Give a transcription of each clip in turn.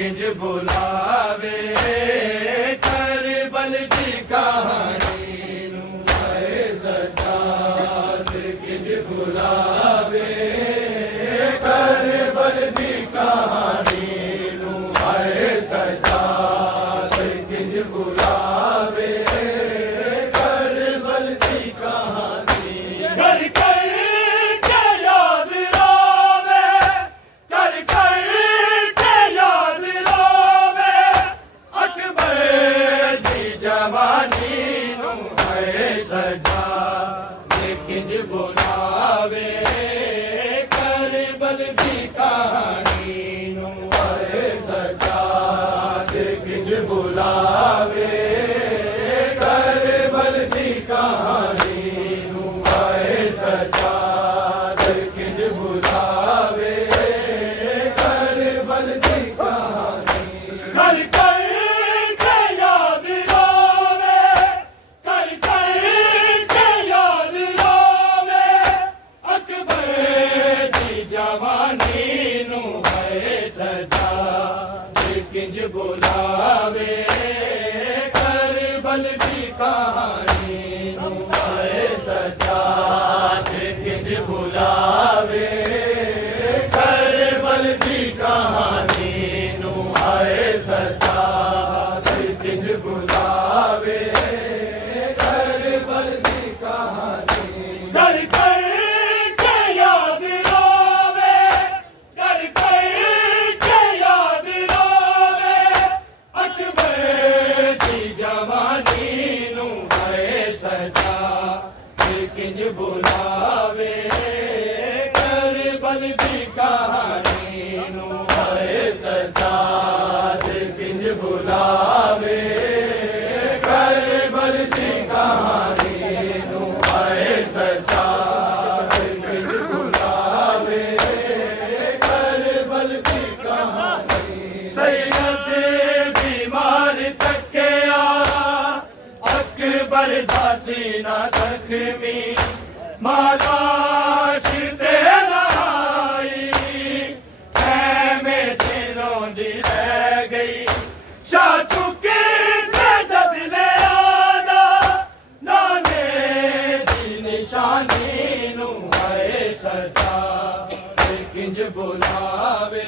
किंज बुलावे करबल दी कहानी नू आए सजाद किंज बुलावे करबल दी कहानी नू आए सजाद किंज बुलावे करबल दी कहानी कर कर के याद रावे कर कर के याद रावे अकबर दी जवानी नू है सजा किंज बुलावे करबल दी कहानी नू है सजा किंज बुलावे करबल दी कहानी नू है सजा किंज बुलावे करबल दी कहानी कर कर के याद रावे कर कर के याद रावे अकबर दी जवानी नू है सजा किंज बुलावे करबल दी कहानी नू है सजा किंज बुलावे करबल दी कहानी नू है सजा किंज बुलावे करबल दी कहानी कर कर के याद रावे कर कर के याद रावे अकबर दी जवानी नू है सजा किंज बुलावे करबल दी कहानी नू है सजा किंज बुलावे करबल दी कहानी नू है सजा किंज बुलावे करबल दी कहानी सैयद बीमार तके आ अकबर दा सीना जख्मी मालाश ते लहाई में दिनों दी रह गई शाह चुके जद ले आना नाने दी निशानी नू है सजा किंज बुलावे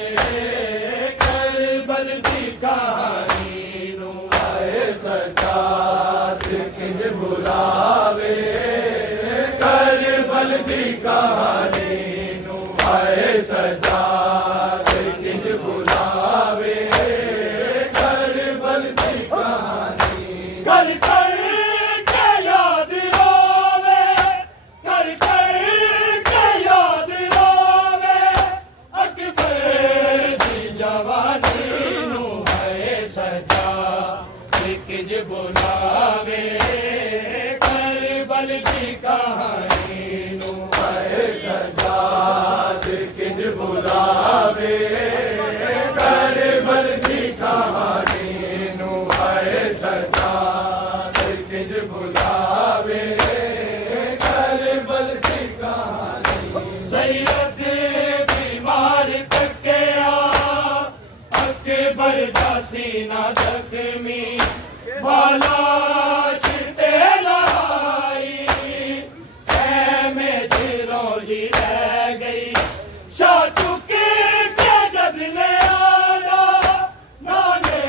करबल दी कहानी नू है सजा किंज बुलावे करबल दी कहानी नू है सजा किंज बुलावे करबल दी कहानी कर कर के याद रावे कर कर के याद रावे अकबर दी जवानी नू है सजा किंज बुलावे करबल दी कहानी नू है सजा किंज बुलावे करबल दी कहानी नू है सजा किंज बुलावे करबल दी कहानी सैयद बीमार तके आ अकबर दा सीना जख्मी मालाश ते लहाई में चिरौली रह गई शाह चुके के जद ले आना नाने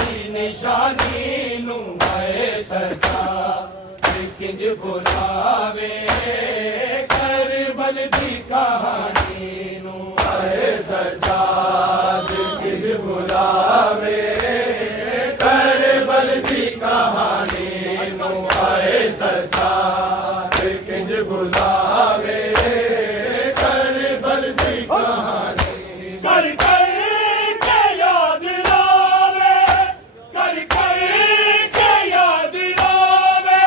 दी निशानी नू है सजा किंज बुलावे करबल दी कहानी नू है सजा किंज बुलावे करबल दी कहानी नू है सजा किंज बुलावे करबल दी कहानी कर कर के याद रावे कर कर के याद रावे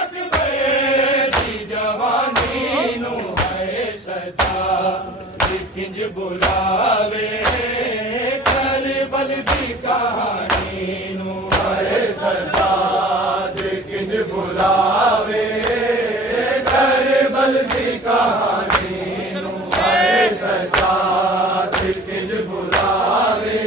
अकबर दी जवानी नू है सजा किंज बुलावे करबल दी कहानी नू है सजा किंज बुलावे करबल दी कहानी नू है सजा किंज बुलावे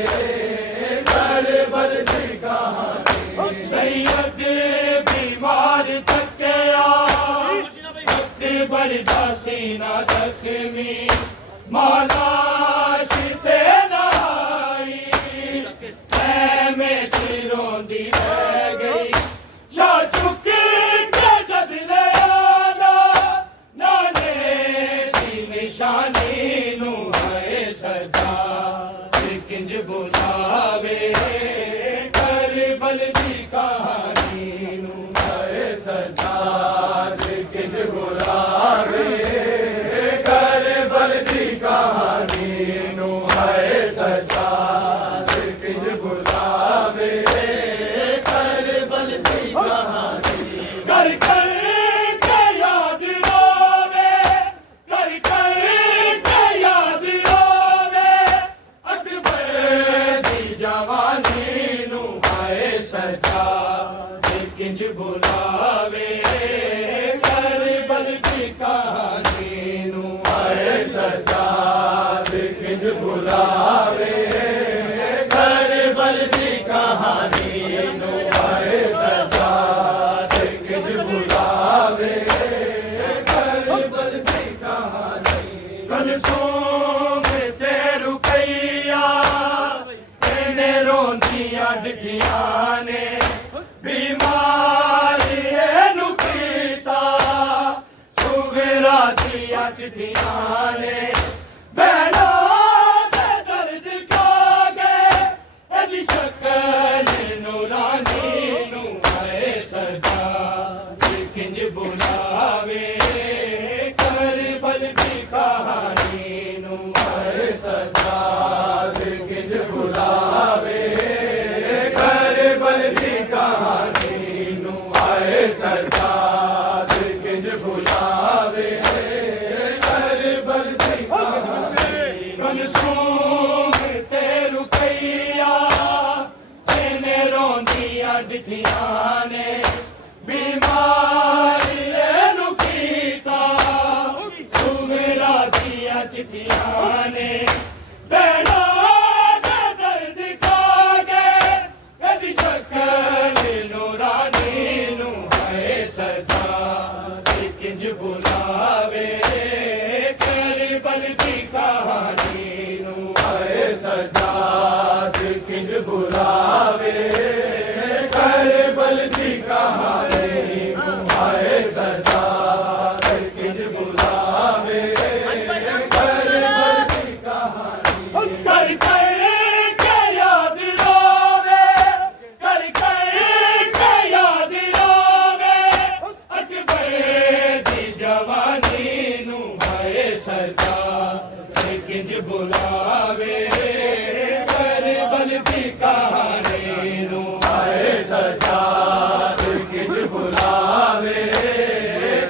सजाद किंज बुलावे करबल दी कहानी नू आए सजाद किंज बुलावे करबल दी कहानी नू आए सजाद किंज बुलावे करबल दी कहानी कर कर के याद रोवे कर कर के याद रोवे अकबर दी जवानी नू आए सजाद किंज बुलावे करबल दी कहानी नू आए सजाद किंज बुलावे करबल दी कहानी नू आए सजाद किंज बुलावे करबल दी कहानी कल सोम ते रुकैया तेने रोंदियां डिठियां ने बीमारी एनु कीता सुगरा दिया चिट्ठियां ने बहना दे दर्द खागे एदी शक्ल नूरानी नू आए सजाद किंज बुलावे करबल दी कहानी नू आए सजाद किंज बुलावे करबल दी कहानी नू आए सजाद किंज बुलावे करबल दी कहानी कल सूम ते रुकैया तेने रोंदियां डिठियां ने बीमारी एनु कीता सुगरा दिया चिट्ठियां ने बहना दे दर्द खागे एदी शक्ल नूरानी नू आए सजाद किंज बुलावे करबल दी कहानी नू आए सजाद किंज बुलावे करबल दी कहानी नू आए सजाद किंज बुलावे करबल दी कहानी कर कर के याद रोवे कर कर के याद रोवे अकबर दी जवानी नू आए सजाद किंज बुलावे करबल दी कहानी नू आए सजाद किंज बुलावे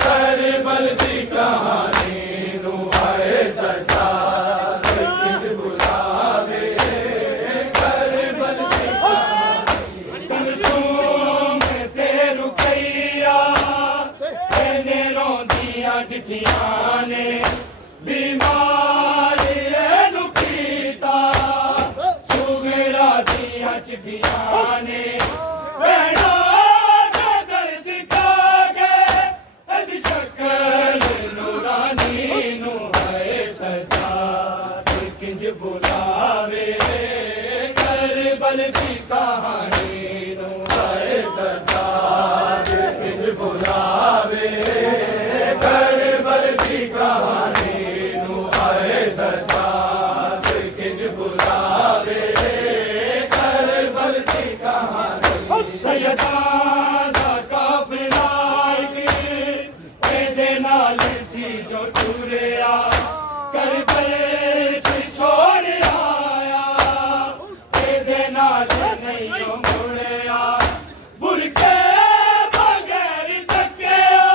करबल दी कहानी नू आए सजाद किंज बुलावे करबल दी कहानी कल सूम ते रुकैया तेने रोंदियां डिठियां ने बीमारी एनु कीता सुगरा दिया चिट्ठियां ने बहना दे दर्द खागे एदी शक्ल नूरानी नू आए सजाद किंज बुलावे करबल दी कहानी नू आए सजाद किंज बुलावे करबल दी कहानी नू आए सजाद किंज बुलावे करबल दी कहानी सैयदा दा काफिला एदे नाल सी जो टुरिया करबल च छोड़ आया एदे नाल नहीं मुड़िया बुरके बगैर तकिया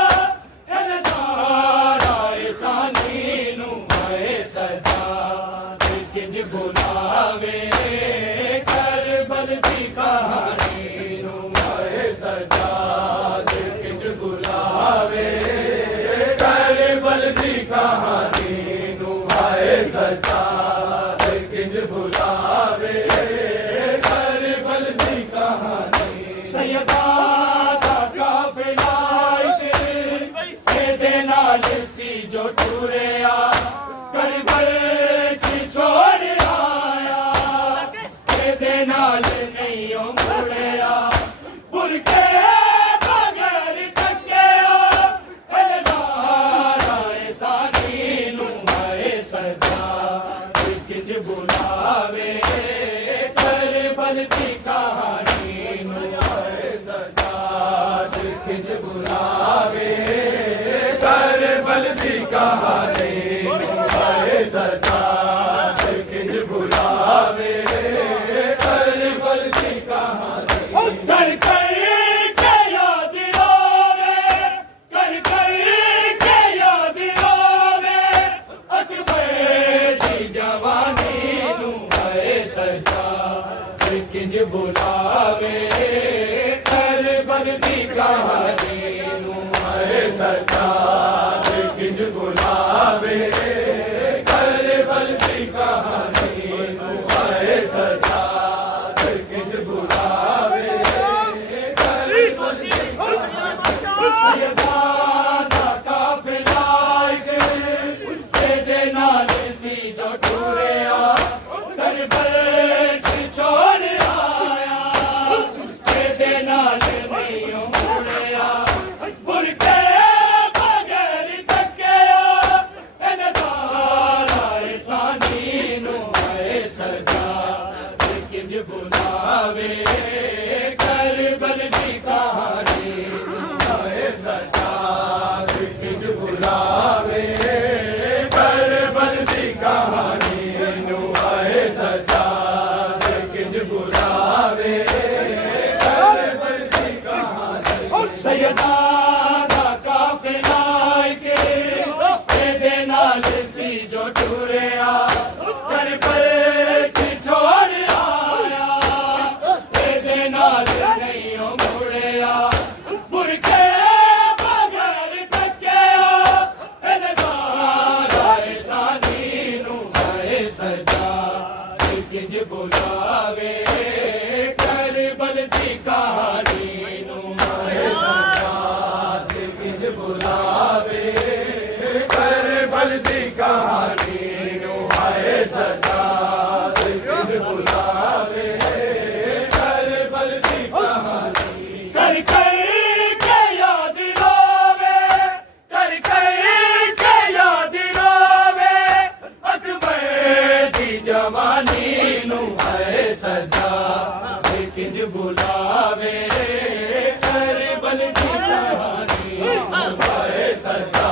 एदे सारा इंसानी नू आए सजाद किंज बुलावे करबल दी कहानी नू आए सजाद किंज बुलावे करबल दी कहानी नू आए सजाद किंज बुलावे करबल दी कहानी सैयदा दा काफिला एदे नाल सी जो टुरिया करबल च छोड़ आया बुलावे करबल की कहानी नू है सजाद किंज बुलावे करबल की कहानी नू है सजाद किंज बुलावे करबल की कहानी कर कर के याद आवे कर कर के याद आवे अकबर की जवानी नू है सजाद किंज बुलावे करबल की कहानी नू है सजाद किंज बुलावे करबल की कहानी नू है सजाद किंज बुलावे करबल की कहानी दा काफिला तेरे नाल सी जो टूरिया करबल की छोड़ आया तेरे नाल नहीं मुड़िया बुरके बगैर थकिया इन सारा सानी नू है सजा किंज बुलावे करबल की कहानी है सजा किंज बुलावे करबल की कहानी नू है सजा किंज बुलावे करबल की कहानी सैयदा दा काफिला के तेरे नाल सी जो टूरिया करबल की छोड़ आया तेरे नाल नहीं मुड़िया बुरके बगैर थकिया इन सारा सानी नू है सजा किंज बुलावे करबल की कहानी नू है सजा किंज बुलावे करबल की कहानी नू है सजा किंज बुलावे करबल की कहानी कर कर के याद आवे कर कर के याद आवे अकबर की जवानी नू है सजा किंज बुलावे करबल की कहानी नू है सजा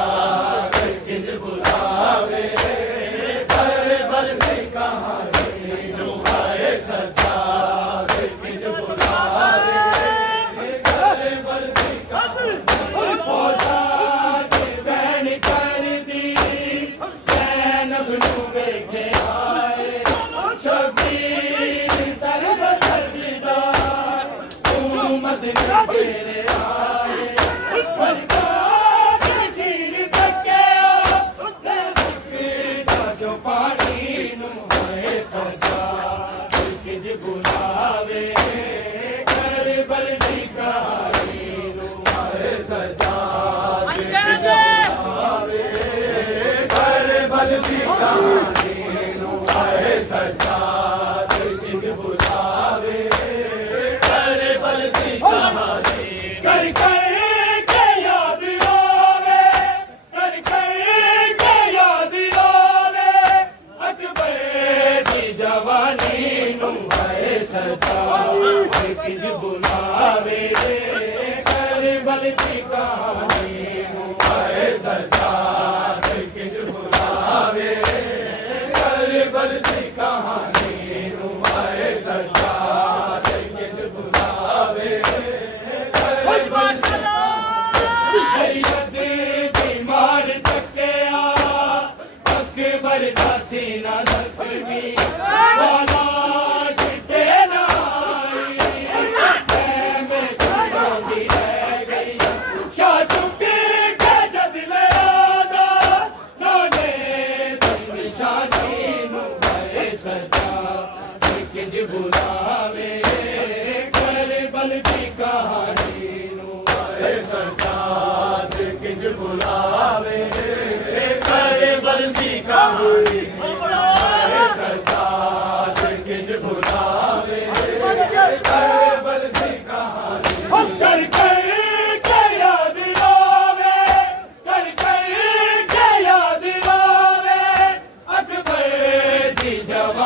किंज बुलावे करबल की कहानी नू है सजा किंज बुलावे करबल की कहानी पौधा की बैन कर दी जैनब नू वेखे आए शबीर सरब सजदार उम्मत ने तेरे आए फरकात चीर थकिया ते जो पानी नू है सजा किंज बुलावे करबल की कहानी नू है सजा किंज बुलावे करबल की कहानी नू है सजा किंज बुलावे करबल की कहानी कर कर के याद आवे कर कर के याद आवे अकबर की जवानी नू है सजा किंज बुलावे करबल की कहानी नू है सजा किंज बुलावे करबल की कहानी नू है सजा किंज बुलावे करबल की सैयद बीमार थकिया अकबर दा सीना जख्मी लाश तेरा आई मैं चुरांदी रह गई शाह चुपी के जद ले आदा लोने दी निशानी नू है सजा किंज बुलावे करबल की कहानी नू है सजा किंज बुलावे करबल की कहानी है सजा किंज बुलावे करबल की कहानी कर कर के याद आवे कर कर के याद आवे अकबर दी जवानी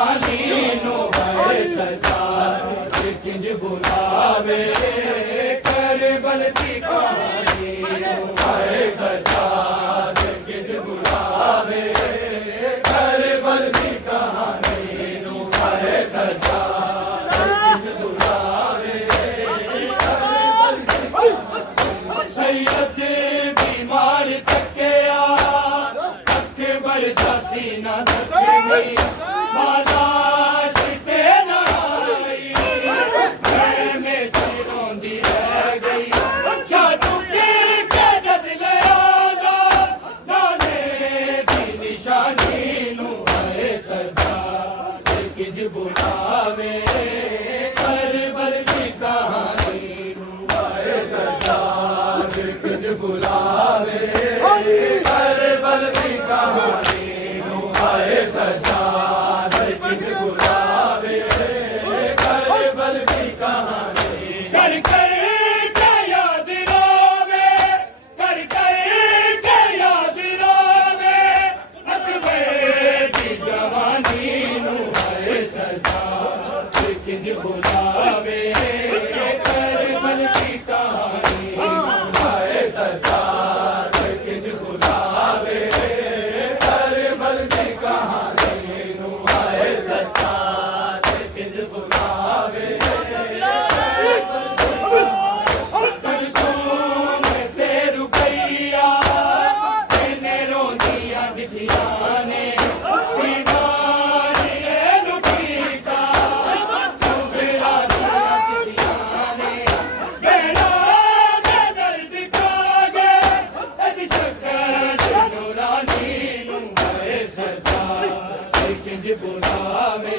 बुलावे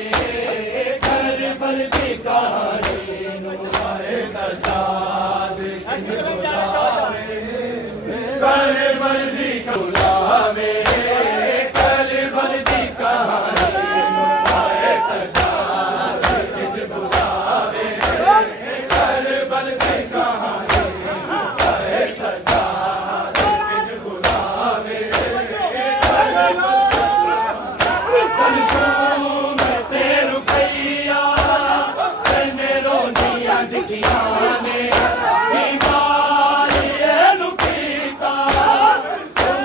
करबल दी कहानी नू आए सजाद किंज बुलावे करबल दी बुलावे करबल दी कहानी नू आए सजाद किंज बुलावे करबल दी कहानी नू आए सजाद किंज बुलावे मैं तेरू कैया तने रोनिया दिखिया ने बीमारी एनु कीता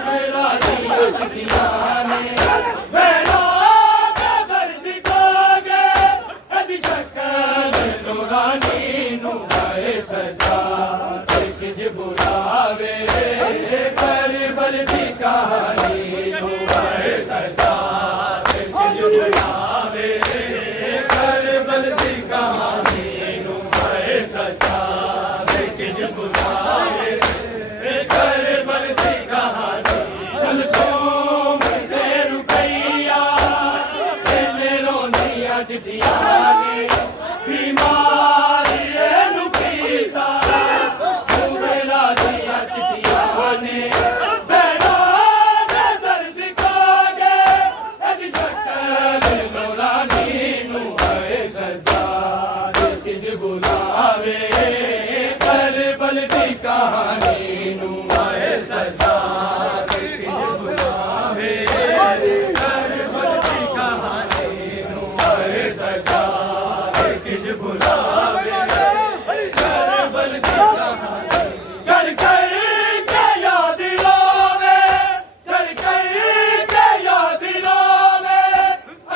मेरा दिया दिखिया ने मेरा दर्द कागे अदी शक्ल नूरानी नू आए सजा किंज बुलावे करबल दी कहानी नू आए सजा बुलावे करबल दी कहानी नू आए सजाद किंज बुलावे करबल दी कहानी कलसूम तेरू कैया तेने रोनिया डिठिया ने बीमारी एनु कीता तू मेरा दिया चिठिया ने बेड़ा दर्द कागे अदी शक्ल नूरानी नू आए सजाद किंज बुलावे करबल दी कहानी नू आए सजाद किंज बुलावे करबल दी कहानी नू आए सजाद किंज बुलावे करबल दी कहानी कर कर के याद लावे कर कर के याद लावे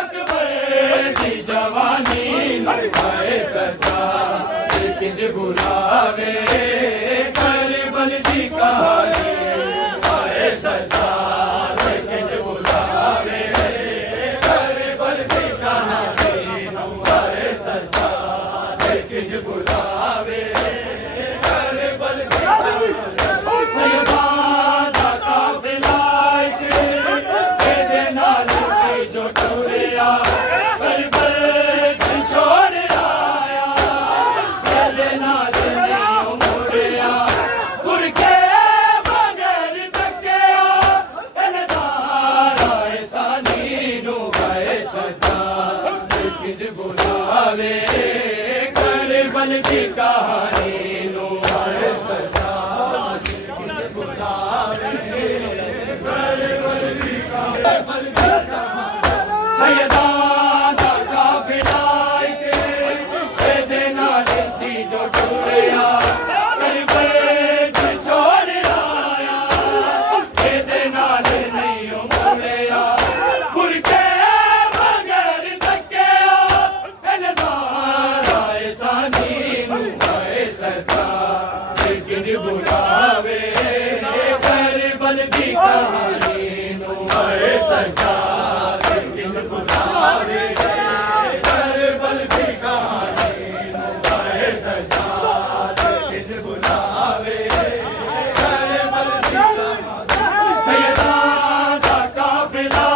अकबर दी जवानी नू आए सजाद किंज बुलावे करबल दी कहानी आए सजाद किंज बुलावे करबल दी कहानी नू आए सजाद किंज बुलावे करबल दी कहानी सैयदा दा काफिला तेरे नाल सी जो टुरिया करबल च छोड़ आया तेरे नाल नहीं मुड़िया गुर के बगैर तकिया इनसारा एहसानी नू आए सजा किंज बुलावे करबल दी कहानी नू आए सजा किंज बुलावे करबल दी कहानी सैयदा दा काफिला तेरे नाल सी जो टुरिया करबल च छोड़ आया तेरे नाल नहीं मुड़िया गुर के बगैर तकिया इनसारा एहसानी नू आए सजा किंज बुलावे करबल दी कहानी नू आए सजा किंज बुलावे करबल दी कहानी नू आए सजा किंज बुलावे करबल दी कहानी सैयदा दा काफिला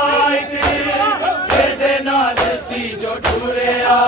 तेरे नाल सी जो टुरिया